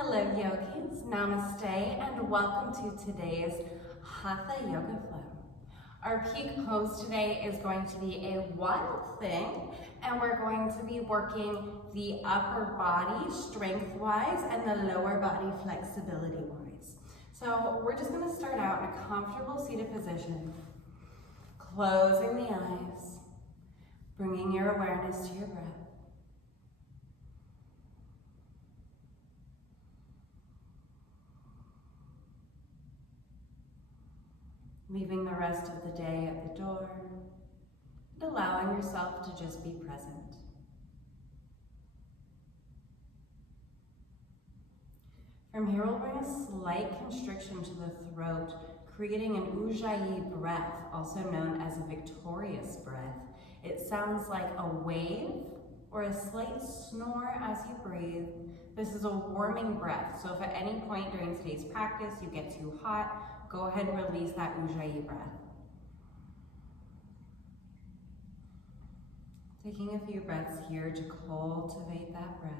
Hello yogis, namaste, and welcome to today's Hatha Yoga Flow. Our peak pose today is going to be a wild thing, and we're going to be working the upper body strength-wise and the lower body flexibility-wise. So we're just going to start out in a comfortable seated position, closing the eyes, bringing your awareness to your breath. Leaving the rest of the day at the door, and allowing yourself to just be present. From here, we'll bring a slight constriction to the throat, creating an Ujjayi breath, also known as a victorious breath. It sounds like a wave or a slight snore as you breathe. This is a warming breath, so if at any point during today's practice you get too hot, go ahead and release that Ujjayi breath. Taking a few breaths here to cultivate that breath.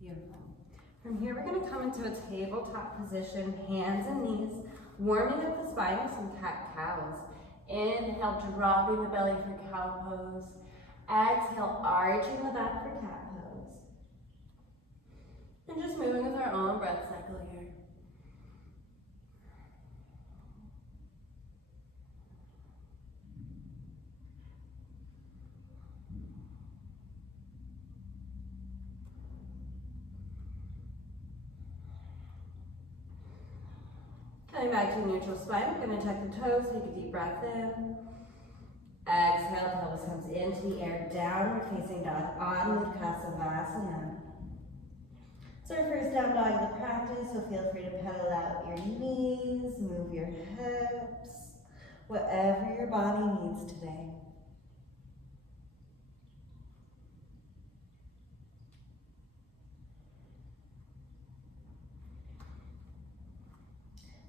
Beautiful. From here, we're going to come into a tabletop position, hands and knees, warming up the spine with some cat-cows. Inhale, dropping the belly for cow pose. Exhale, arching the back for cat pose. And just moving with our own breath cycle here. Coming back to a neutral spine, we're going to tuck the toes, take a deep breath in. Exhale, pelvis comes into the air, downward facing dog, Adho Mukha Savasana. It's our first down dog of the practice, so feel free to pedal out your knees, move your hips, whatever your body needs today.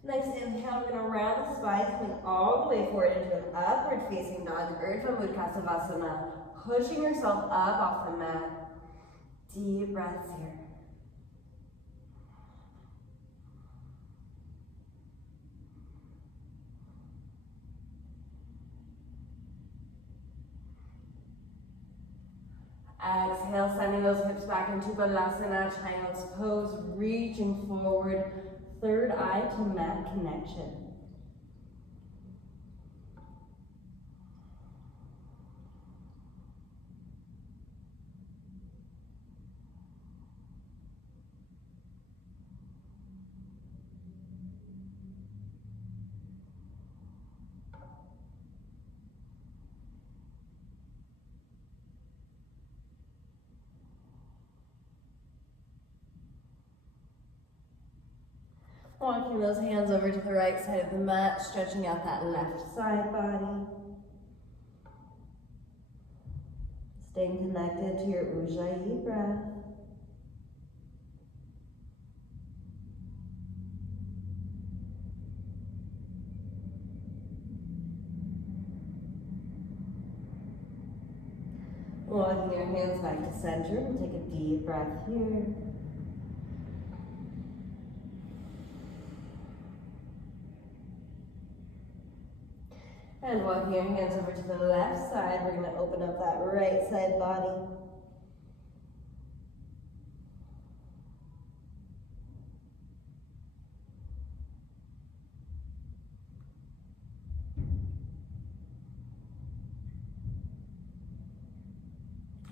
Next inhale, we're going to round the spine, coming all the way forward into an upward facing dog, Urdhva Mukha Savasana, pushing yourself up off the mat. Deep breaths here. Exhale, sending those hips back into Balasana, Child's Pose, reaching forward, third eye to mat connection. Walking those hands over to the right side of the mat, stretching out that left side body. Staying connected to your Ujjayi breath. Walking your hands back to center, we'll take a deep breath here. And walking your hands over to the left side, we're going to open up that right side body.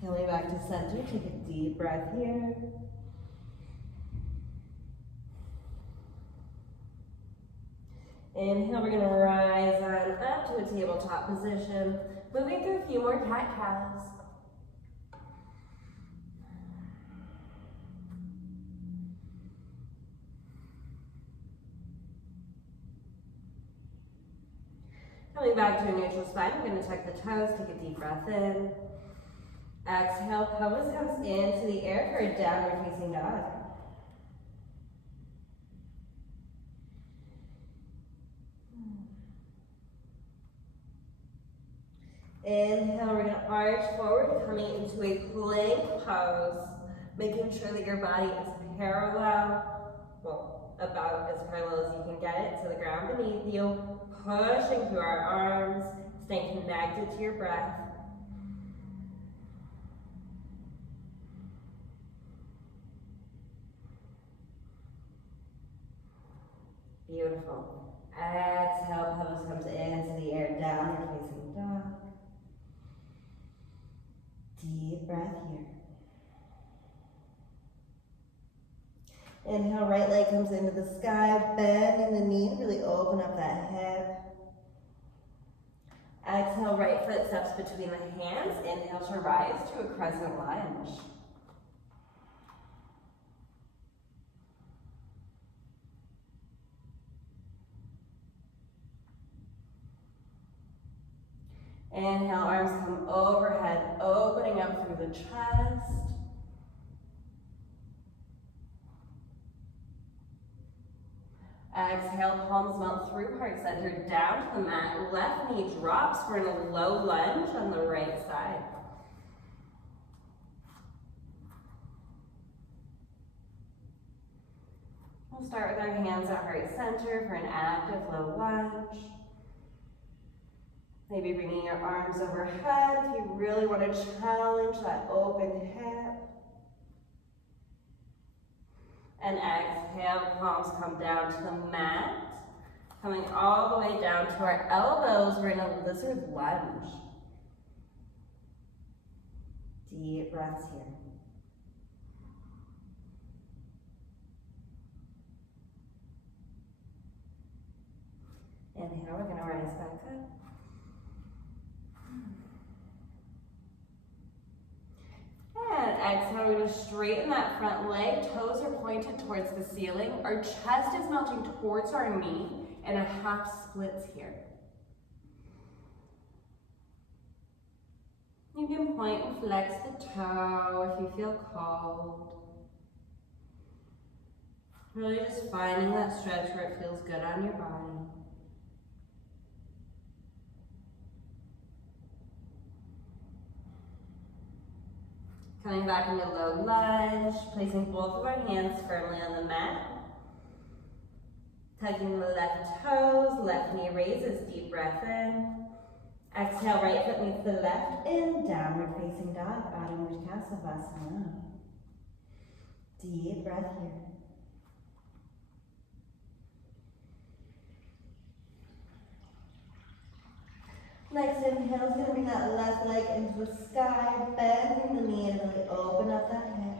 Coming back to center, take a deep breath here. Inhale, we're going to rise on up to a tabletop position, moving through a few more cat-cows. Coming back to a neutral spine, we're going to tuck the toes, take a deep breath in. Exhale, pelvis comes into the air for a downward facing dog. Inhale, we're gonna arch forward, coming into a plank pose, making sure that your body is parallel, well, about as parallel as you can get it to the ground beneath you, pushing through our arms, staying connected to your breath. Beautiful. Exhale, pelvis comes into the air, downward facing dog. Deep breath here. Inhale, right leg comes into the sky, bending the knee, really open up that hip. Exhale, right foot steps between the hands. Inhale to rise to a crescent lunge. Inhale, arms come overhead, opening up through the chest. Exhale, palms melt through, heart center down to the mat. Left knee drops. We're in a low lunge on the right side. We'll start with our hands at heart center for an active low lunge. Maybe bringing your arms overhead if you really want to challenge that open hip. And exhale, palms come down to the mat. Coming all the way down to our elbows, we're in a lizard lunge. Deep breaths here. Inhale, we're gonna rise back up. And exhale, we're gonna straighten that front leg. Toes are pointed towards the ceiling. Our chest is melting towards our knee and a half splits here. You can point and flex the toe if you feel called. Really just finding that stretch where it feels good on your body. Coming back into low lunge, placing both of our hands firmly on the mat. Tucking the left toes, left knee raises, deep breath in. Exhale, right foot meets the left in, downward facing dog, Adho Mukha Savasana. Deep breath here. Next inhale is going to bring that left leg into the sky, bending the knee and really open up that hip.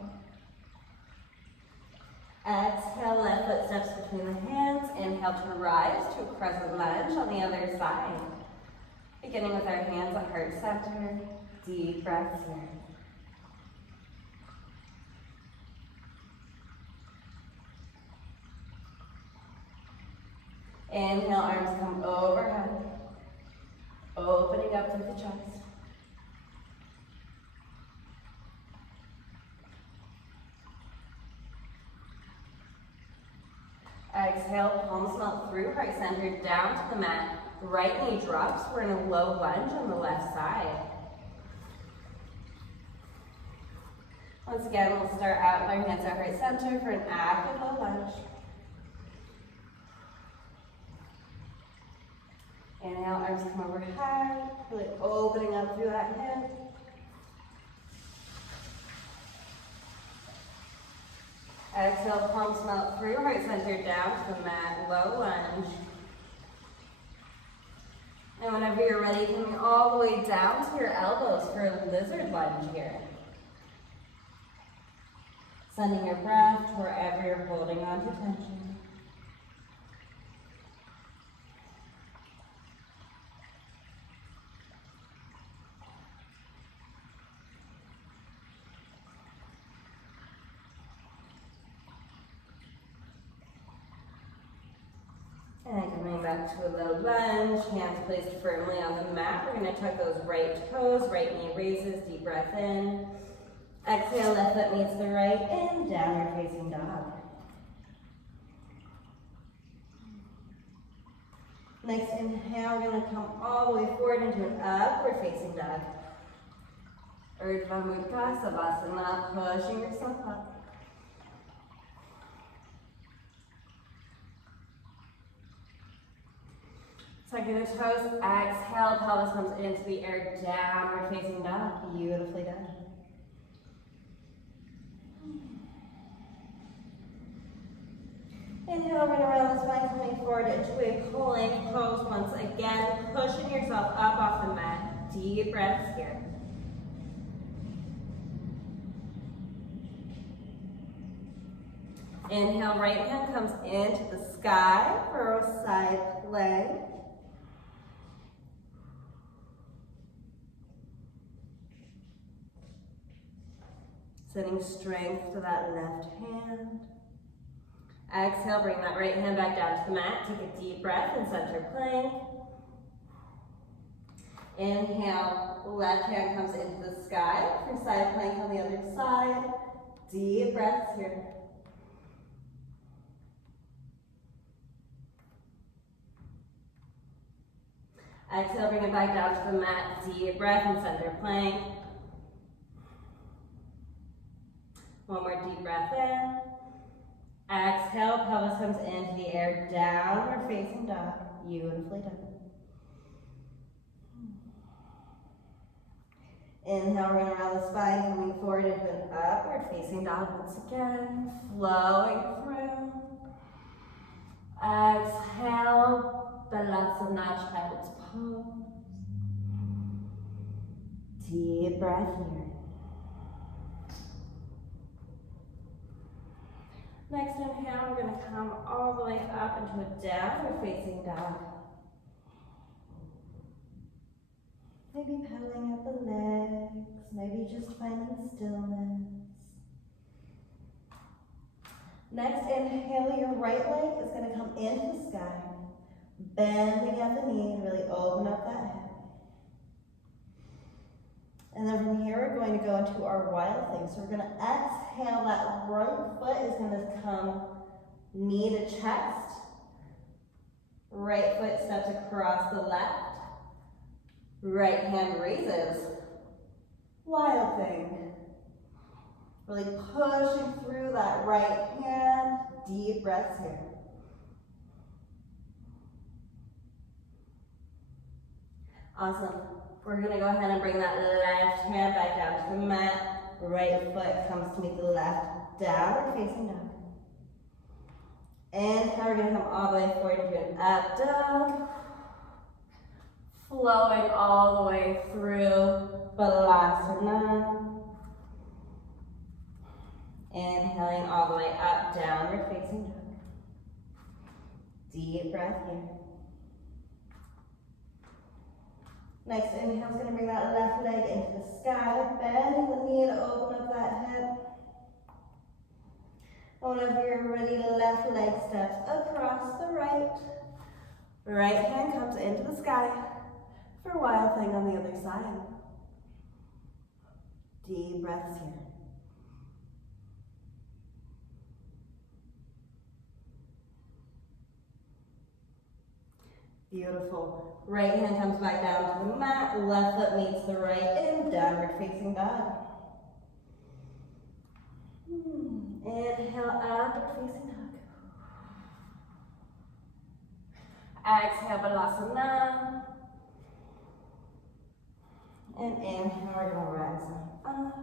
Exhale, left foot steps between the hands. Inhale to rise to a crescent lunge on the other side. Beginning with our hands at heart center. Deep breaths here. Inhale, arms come overhead. Opening up through the chest. Exhale, palms melt through, heart center down to the mat. Right knee drops. We're in a low lunge on the left side. Once again, we'll start out with our hands at heart center for an active low lunge. Inhale, arms come overhead, really opening up through that hip. Exhale, palms melt through, heart center down to the mat, low lunge. And whenever you're ready, coming all the way down to your elbows for a lizard lunge here. Sending your breath to wherever you're holding on to tension. And coming back to a low lunge, hands placed firmly on the mat. We're going to tuck those right toes, right knee raises, deep breath in. Exhale, left foot meets the right in, downward facing dog. Next inhale, we're gonna come all the way forward into an upward facing dog. Urdhva Mukha Savasana, pushing yourself up. Tucking the toes, exhale, pelvis comes into the air, downward facing dog, beautifully done. Inhale, right around the spine, coming forward into a plank pose once again, pushing yourself up off the mat. Deep breaths here. Inhale, right hand comes into the sky for a side plank. Sending strength to that left hand. Exhale, bring that right hand back down to the mat. Take a deep breath in center plank. Inhale, left hand comes into the sky for side plank on the other side. Deep breaths here. Exhale, bring it back down to the mat. Deep breath in center plank. One more deep breath in. Exhale, pelvis comes into the air, downward facing dog. Beautifully done. Inhale, run around the spine, coming forward into an upward facing dog once again, flowing through. Exhale, Balasana Child's Pose. Deep breath here. Next inhale, we're going to come all the way up into a downward facing dog. Maybe pedaling at the legs, maybe just finding stillness. Next, inhale, your right leg is going to come into the sky, bending at the knee, really open up that hip. And then from here, we're going to go into our wild thing. So we're going to exhale, that right foot is going to come knee to chest. Right foot steps across the left. Right hand raises. Wild thing. Really pushing through that right hand. Deep breaths here. Awesome. We're going to go ahead and bring that left hand back down to the mat. Right foot comes to meet the left. Downward facing dog. Inhale, we're going to come all the way forward into an up dog. Flowing all the way through Balasana. Inhaling all the way up, downward facing dog. Deep breath here. Next inhale is going to bring that left leg into the sky, bending the knee to open up that hip. Whenever you're ready, left leg steps across the right. Right hand comes into the sky for wild thing on the other side. Deep breaths here. Beautiful. Right hand comes back down to the mat. Left foot meets the right in downward facing dog. Inhale, upward facing dog. Exhale, Balasana. And inhale, we're going to rise up.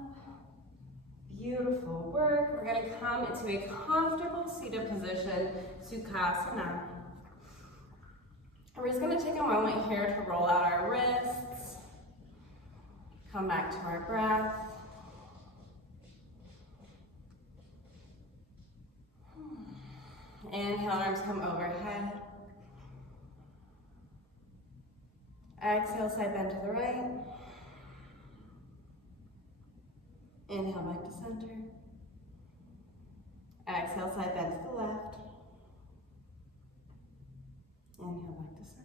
Beautiful work. We're going to come into a comfortable seated position, Sukhasana. We're just going to take a moment here to roll out our wrists. Come back to our breath. Inhale, arms come overhead. Exhale, side bend to the right. Inhale, back to center. Exhale, side bend to the left. Inhale, back to center.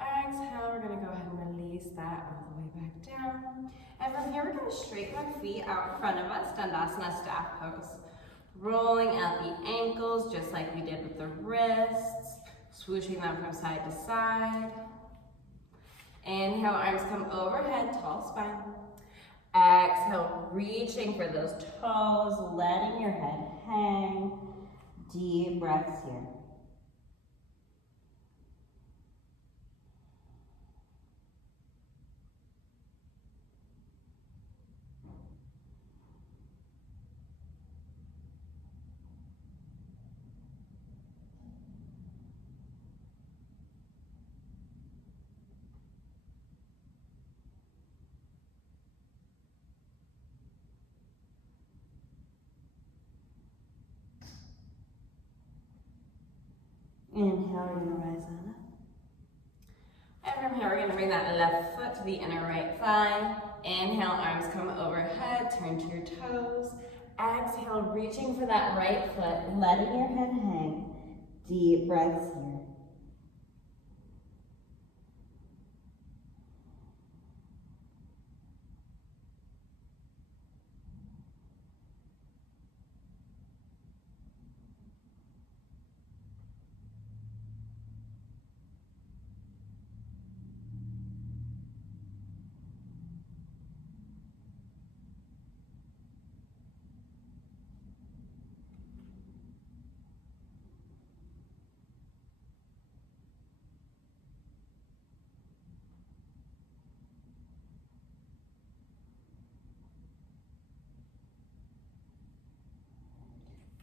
Exhale, we're going to go ahead and release that all the way back down. And from here, we're going to straighten our feet out in front of us, Dandasana staff pose. Rolling out the ankles, just like we did with the wrists. Swooshing them from side to side. Inhale, arms come overhead, tall spine. Exhale, reaching for those toes, letting your head hang. Deep breaths here. Inhale, we're gonna rise on up. And from here, we're gonna bring that left foot to the inner right thigh. Inhale, arms come overhead, turn to your toes. Exhale, reaching for that right foot, letting your head hang. Deep breaths here.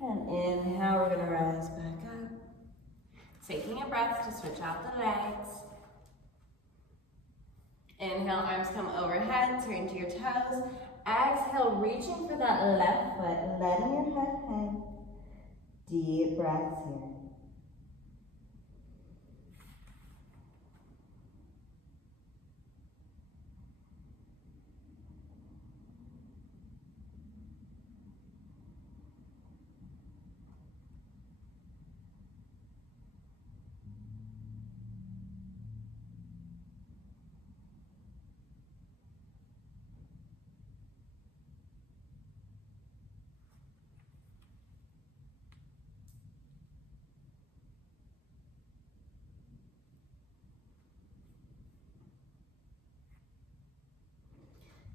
And inhale, we're gonna rise back up. Taking a breath to switch out the legs. Inhale, arms come overhead, turn to your toes. Exhale, reaching for that left foot, letting your head hang. Deep breaths here.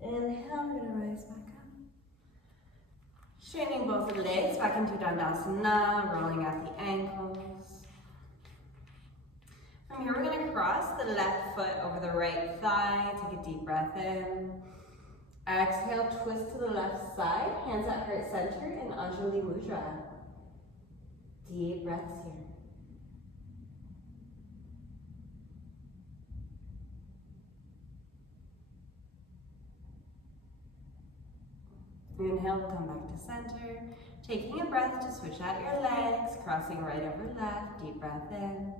Inhale, we're gonna rise back up. Straightening both legs back into Dandasana, rolling out the ankles. From here, we're gonna cross the left foot over the right thigh. Take a deep breath in. Exhale, twist to the left side, hands at heart center in Anjali Mudra. Deep breaths here. Inhale, come back to center. Taking a breath to switch out your legs, crossing right over left. Deep breath in.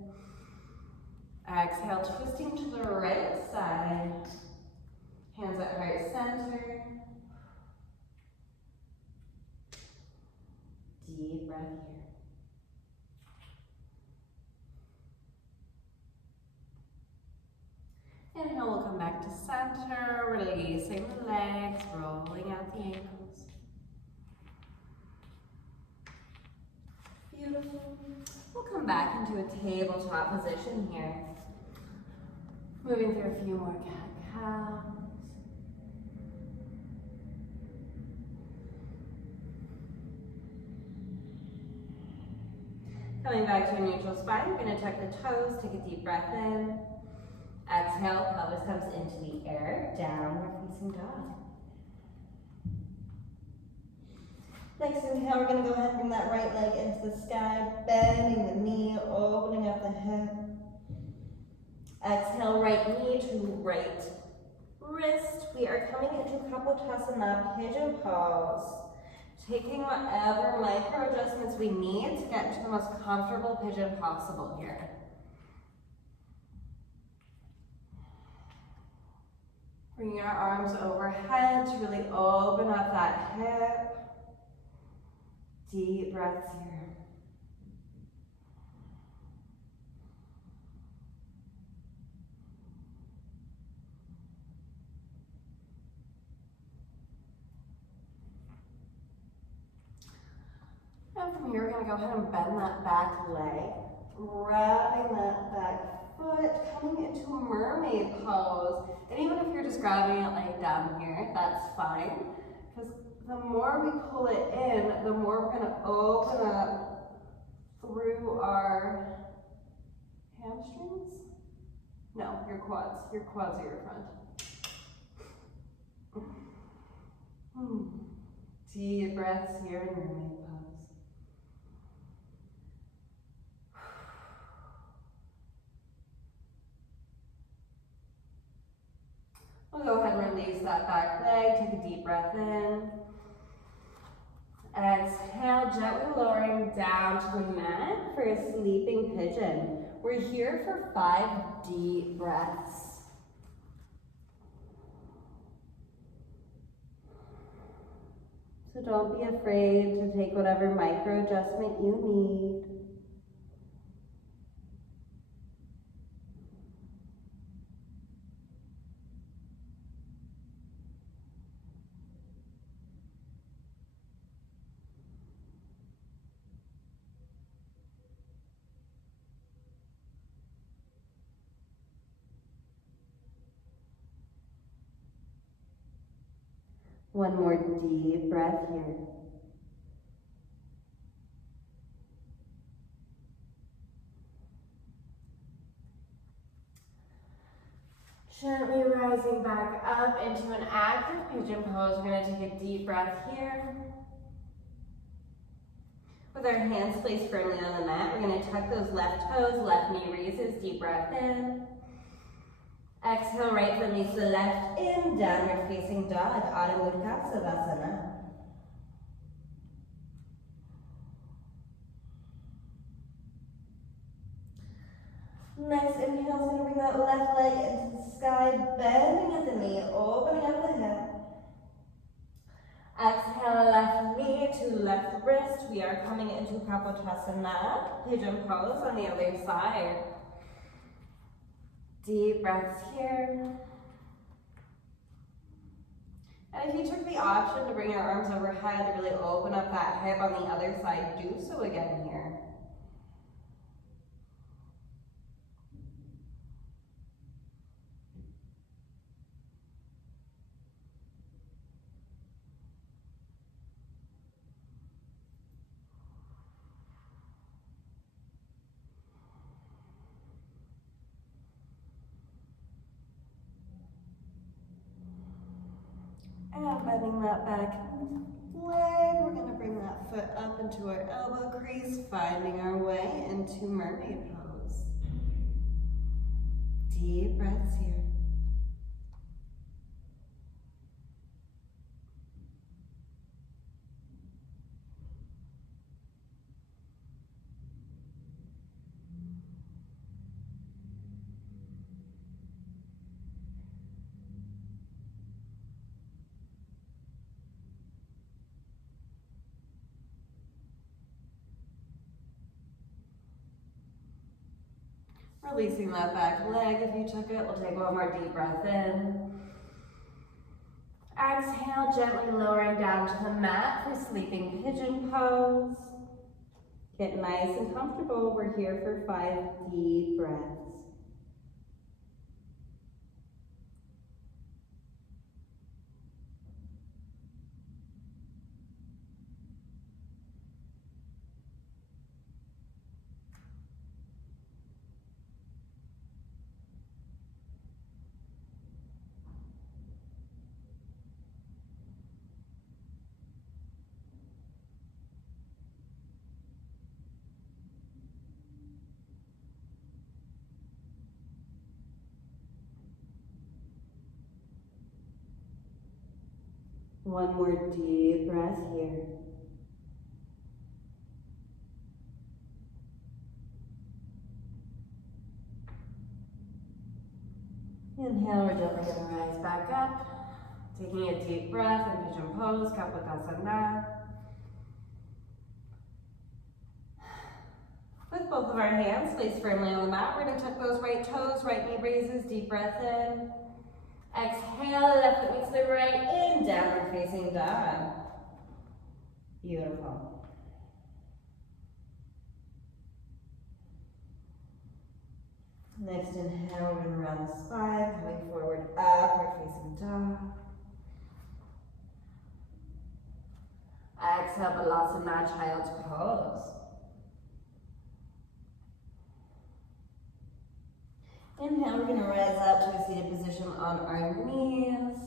Exhale, twisting to the right side. Hands at heart center. Deep breath here. Inhale, we'll come back to center, releasing the legs, rolling out the ankles. Beautiful. We'll come back into a tabletop position here. Moving through a few more cat-cows. Coming back to a neutral spine, we're going to tuck the toes, take a deep breath in. Exhale, pelvis comes into the air, downward facing dog. Next inhale, we're going to go ahead and bring that right leg into the sky, bending the knee, opening up the hip. Exhale, right knee to right wrist. We are coming into Kapotasana, pigeon pose. Taking whatever micro adjustments we need to get into the most comfortable pigeon possible here. Bring your arms overhead to really open up that hip. Deep breaths here. And from here, we're going to go ahead and bend that back leg. grabbing that back foot, coming into mermaid pose. And even if you're just grabbing it like down here, that's fine. Because the more we pull it in, the more we're gonna open up through our hamstrings. No, your quads. Your quads are your front. Deep breaths here in mermaid pose. We'll go ahead and release that back leg. Take a deep breath in. Exhale, gently lowering down to the mat for a sleeping pigeon. We're here for 5 deep breaths. So don't be afraid to take whatever micro adjustment you need. One more deep breath here. Gently rising back up into an active pigeon pose. We're going to take a deep breath here. With our hands placed firmly on the mat, we're going to tuck those left toes, left knee raises, deep breath in. Exhale, right foot meets the left in, downward facing dog, Adho Mukha Savasana. Next inhale is going to bring that left leg into the sky, bending at the knee, opening up the hip. Exhale, left knee to left wrist. We are coming into Kapotasana, pigeon pose on the other side. Deep breaths here. And if you took the option to bring your arms overhead to really open up that hip on the other side, do so again here. And bending that back leg, we're going to bring that foot up into our elbow crease, finding our way into mermaid pose. Deep breaths here. Releasing that back leg if you took it. We'll take one more deep breath in. Exhale, gently lowering down to the mat for sleeping pigeon pose. Get nice and comfortable. We're here for 5 deep breaths. One more deep breath here. Inhale, we're gently going to rise back up. Taking a deep breath in pigeon pose, Kapotasana. With both of our hands placed firmly on the mat, we're going to tuck those right toes, right knee raises, deep breath in. Exhale, left foot meets the right in, downward facing dog. Beautiful. Next inhale, we're gonna round the spine, coming forward, upward facing dog. Exhale, Balasana, child's pose. Inhale, we're gonna rise up to a seated position on our knees.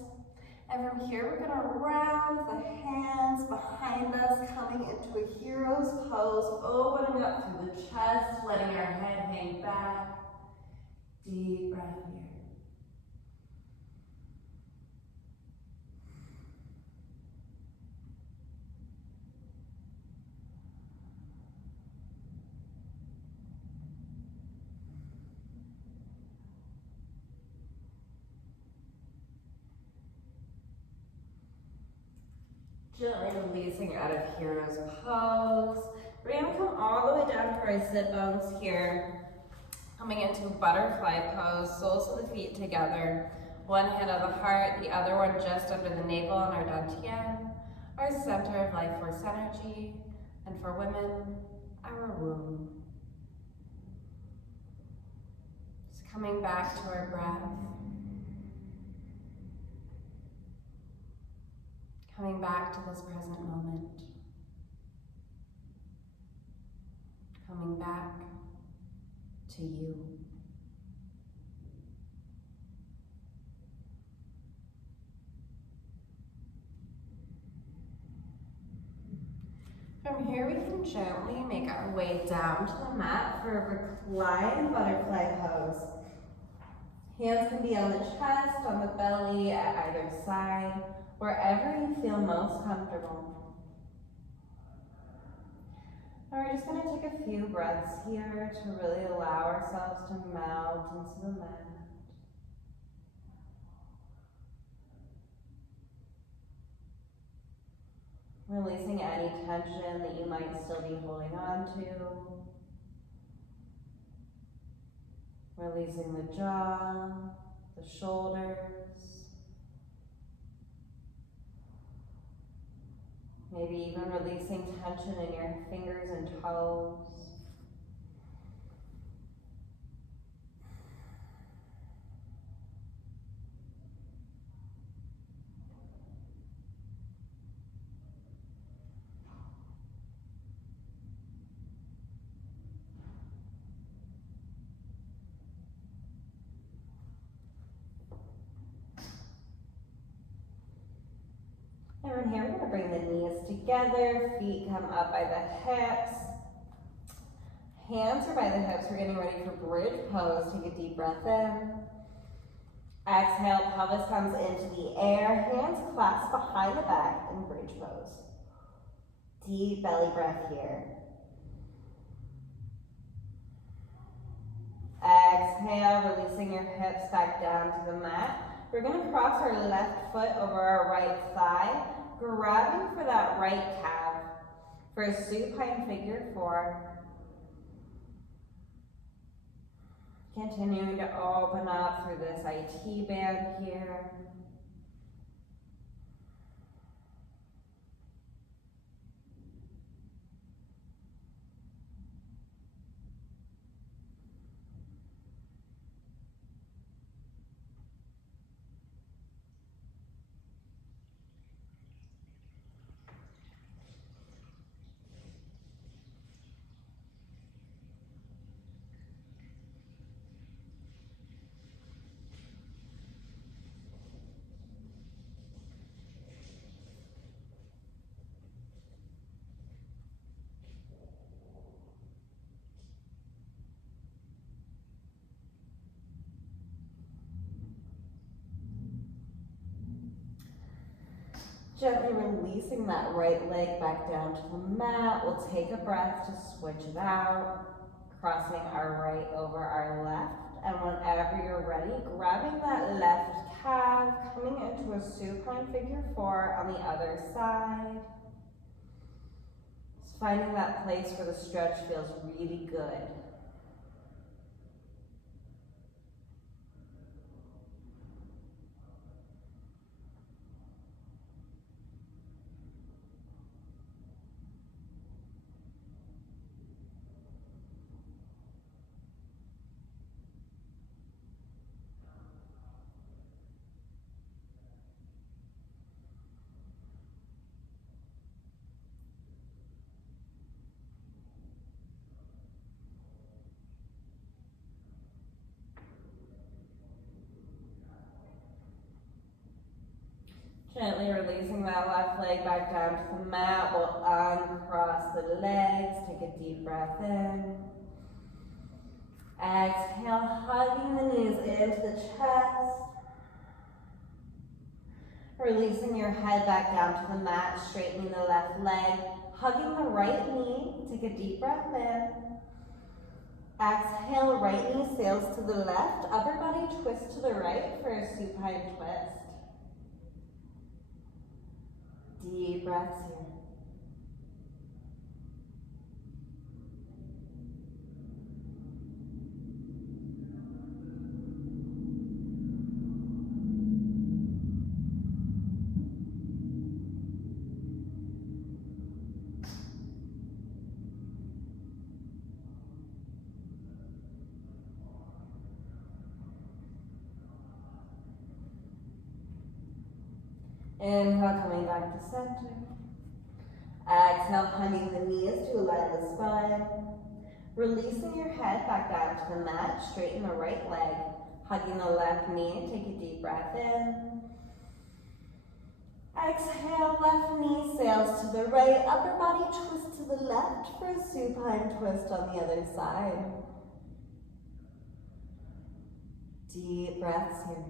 And from here, we're gonna round the hands behind us, coming into a hero's pose, opening up through the chest, letting our head hang back. Deep breath here. Gently releasing out of hero's pose. We're gonna come all the way down to our sit bones here. Coming into butterfly pose, soles of the feet together. One hand on the heart, the other one just under the navel on our dantian, our center of life force energy, and for women, our womb. Just coming back to our breath. Coming back to this present moment. Coming back to you. From here, we can gently make our way down to the mat for a reclined butterfly pose. Hands can be on the chest, on the belly, at either side, wherever you feel most comfortable. And we're just going to take a few breaths here to really allow ourselves to melt into the mat. Releasing any tension that you might still be holding on to. Releasing the jaw, the shoulders. Maybe even releasing tension in your fingers and toes. And from here, we're going to bring the knees together, feet come up by the hips. Hands are by the hips. We're getting ready for bridge pose. Take a deep breath in. Exhale, pelvis comes into the air. Hands clasp behind the back in bridge pose. Deep belly breath here. Exhale, releasing your hips back down to the mat. We're going to cross our left foot over our right thigh, grabbing for that right calf for a supine figure 4. Continuing to open up through this IT band here. Gently releasing that right leg back down to the mat. We'll take a breath to switch it out, crossing our right over our left. And whenever you're ready, grabbing that left calf, coming into a supine figure 4 on the other side. Just finding that place where the stretch feels really good. Gently releasing that left leg back down to the mat. We'll uncross the legs. Take a deep breath in. Exhale, hugging the knees into the chest. Releasing your head back down to the mat, straightening the left leg, hugging the right knee. Take a deep breath in. Exhale, right knee sails to the left, upper body twist to the right for a supine twist. Deep breaths here. Inhale, coming back to center. Exhale, hugging the knees to align the spine. Releasing your head back down to the mat, straighten the right leg. Hugging the left knee, take a deep breath in. Exhale, left knee sails to the right, upper body twist to the left for a supine twist on the other side. Deep breaths here.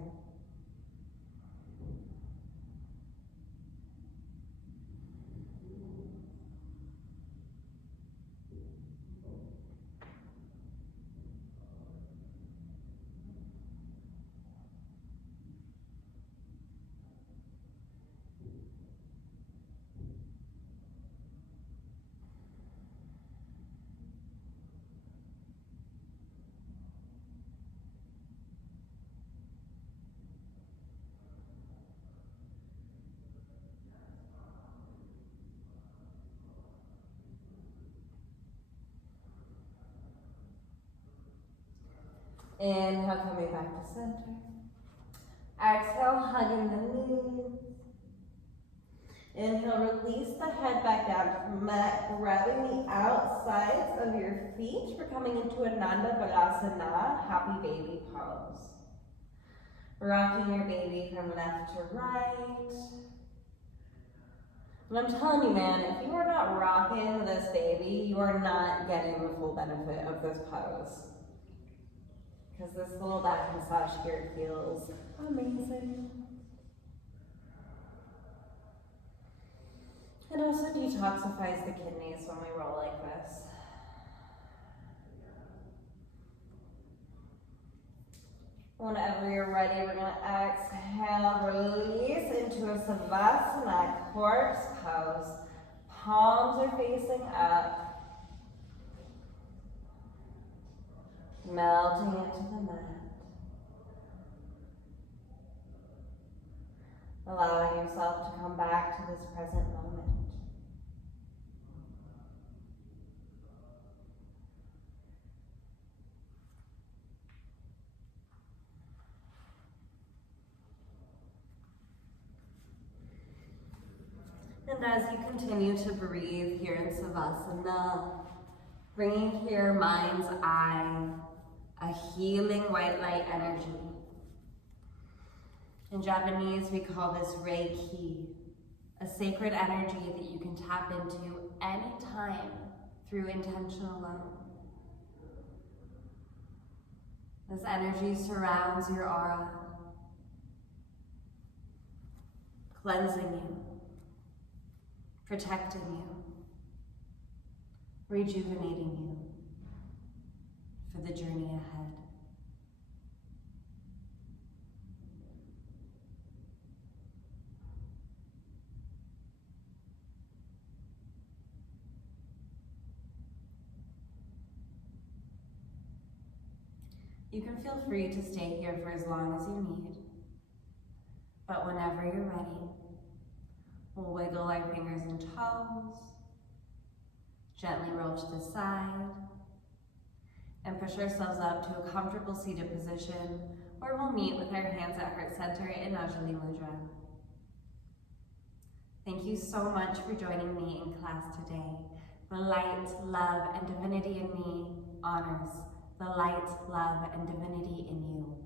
Inhale, coming back to center. Exhale, hugging the knees. Inhale, release the head back down to the mat, grabbing the outsides of your feet. We're coming into Ananda Balasana, happy baby pose. Rocking your baby from left to right. And I'm telling you, man, if you are not rocking this baby, you are not getting the full benefit of this pose. Because this little back massage here feels amazing. It also detoxifies the kidneys when we roll like this. Whenever you're ready, we're going to exhale, release into a Savasana corpse pose. Palms are facing up. Melting into the mat. Allowing yourself to come back to this present moment. And as you continue to breathe here in Savasana, bringing to your mind's eye a healing white light energy. In Japanese, we call this Reiki, a sacred energy that you can tap into anytime through intention alone. This energy surrounds your aura, cleansing you, protecting you, rejuvenating you for the journey ahead. You can feel free to stay here for as long as you need, but whenever you're ready, we'll wiggle our fingers and toes, gently roll to the side, and push ourselves up to a comfortable seated position where we'll meet with our hands at heart center in Anjali Mudra. Thank you so much for joining me in class today. The light, love, and divinity in me honors the light, love, and divinity in you.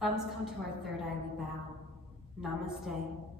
Thumbs come to our third eye, we bow. Namaste.